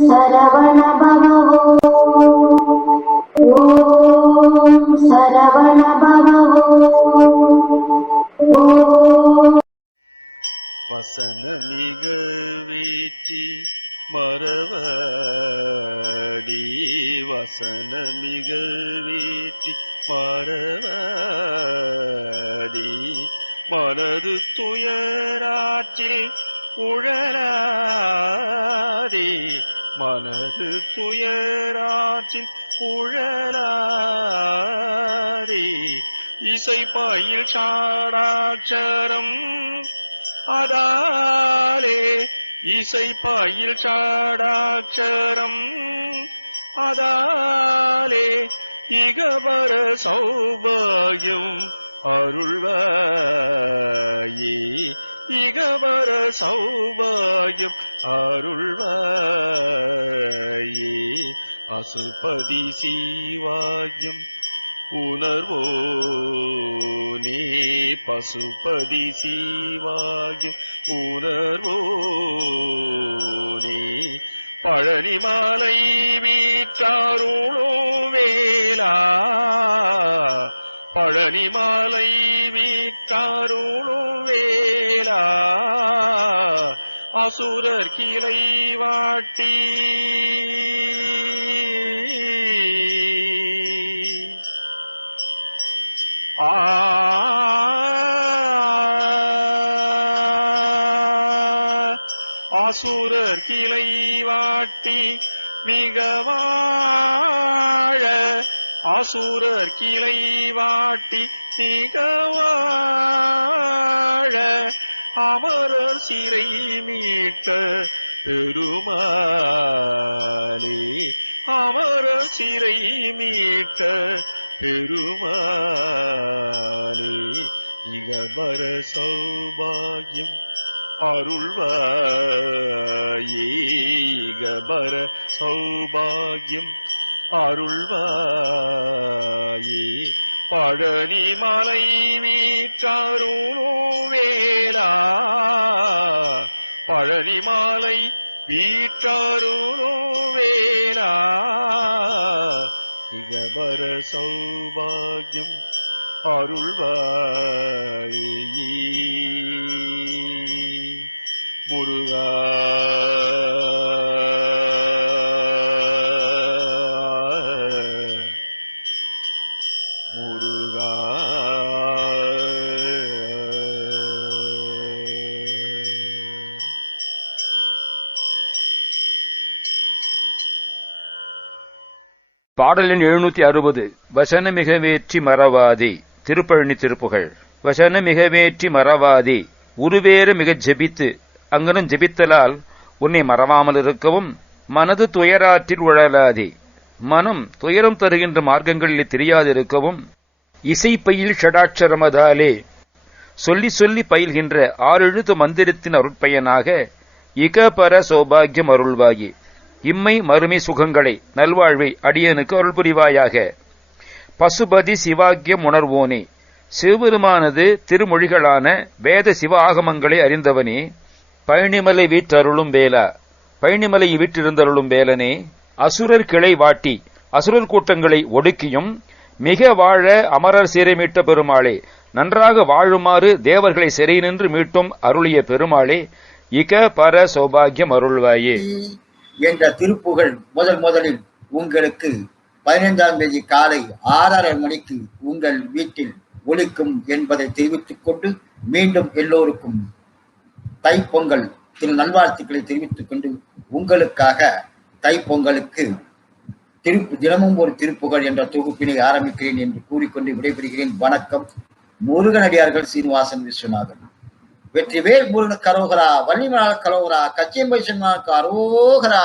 சரவண பவோ ஓம் சரவண பவோ வசனமிக வீற்றி மறவடி வசனமிக வீற்றி மறவடி மனது துயராற்றில் உழலாதே மனது துயராற்றில் உழலாதே. இசை பயில் சாடாட்சரம் அதாலே. இசை பயில் சாடாட்சரம் அதாலே. இகபர சௌபாகியம் அருள்வாயே. இகவர சௌபாகியம் அருள்வாயே. அசுபதி சீவாகியம் உணர்வோனே. பசுபதி சீவாகியம் உணர்வோனே. பழனி மாலை வீற்றாருளோ வேலா பழனி மாலை வீற்றாருளோ வேலா அசுரர் கீழை வாட்டி. ஆ ஆசுரர் கிளை வாட்டி மிகவாழ அசுரர் ஆசுரர் கிளை வாட்டி மிகவாழ அமரர் சிறை மீட்ட பெருமாளே. அமரர் சிறை மீட்ட பெருமாளே. இகபர சௌபாகியம் அருள்வாயேகபர சௌபாகியம் அருள்வாயே. பழனி மலை வீற்றாருளோ பழனி மாலை வீற்றாருளோ வேலா இகபர சௌபாகியம் அருள்வாயி. முருகா பாடலின் எழுநூத்தி அறுபது வசன மிகவேற்றி மறவாதி திருப்பழனி திருப்புகழ் வசன மிகவேற்றி மறவாதி உருவேறு மிக ஜெபித்து அங்கனும் ஜெபித்தலால் உன்னை மறவாமல் இருக்கவும் மனது துயராற்றில் உழலாதே. மனம் துயரம் தருகின்ற மார்க்கங்களில் தெரியாதிருக்கவும் இசை பயில் ஷடாட்சரமதாலே சொல்லி சொல்லி பயில்கின்ற ஆறெழுத்து மந்திரத்தின் அருட்பயனாக இகபர சௌபாகியம் அருள்வாகி இம்மை மறுமை சுகங்களை நல்வாழ்வை அடியனுக்கு அருள் புரிவாயாக பசுபதி சிவாக்கியம் உணர்வோனே சிவபெருமானது திருமொழிகளான வேத சிவ ஆகமங்களை அறிந்தவனே பழனிமலை வீற்றருளும் வேலா பழனிமலை வீற்றிருந்தருளும் வேலனே அசுரர் கிளை வாட்டி அசுரர் கூட்டங்களை ஒடுக்கியும் மிக வாழ அமரர் சீரை மீட்ட பெருமாளே நன்றாக வாழுமாறு தேவர்களை சிறை நின்று மீட்டும் அருளிய பெருமாளே இக பர சௌபாகியம் அருள்வாயே. என்ற திருப்புகழ் முதல் முதலில் உங்களுக்கு பதினைந்தாம் தேதி காலை ஆறரை மணிக்கு உங்கள் வீட்டில் ஒழிக்கும் என்பதை தெரிவித்துக் கொண்டு மீண்டும் எல்லோருக்கும் தைப்பொங்கல் திரு நல்வாழ்த்துக்களை தெரிவித்துக் கொண்டு உங்களுக்காக தைப்பொங்கலுக்கு திருப்பு தினமும் ஒரு திருப்புகழ் என்ற தொகுப்பினை ஆரம்பிக்கிறேன் என்று கூறிக்கொண்டு விடைபெறுகிறேன். வணக்கம். முருகனடியார்கள் சீனிவாசன் விஸ்வநாதன். வெற்றிவேல் முருகனுக்கு அரோகரா வள்ளிமலால் கரோகரா கச்சியம்பை சொன்னாருக்கு அரோகரா.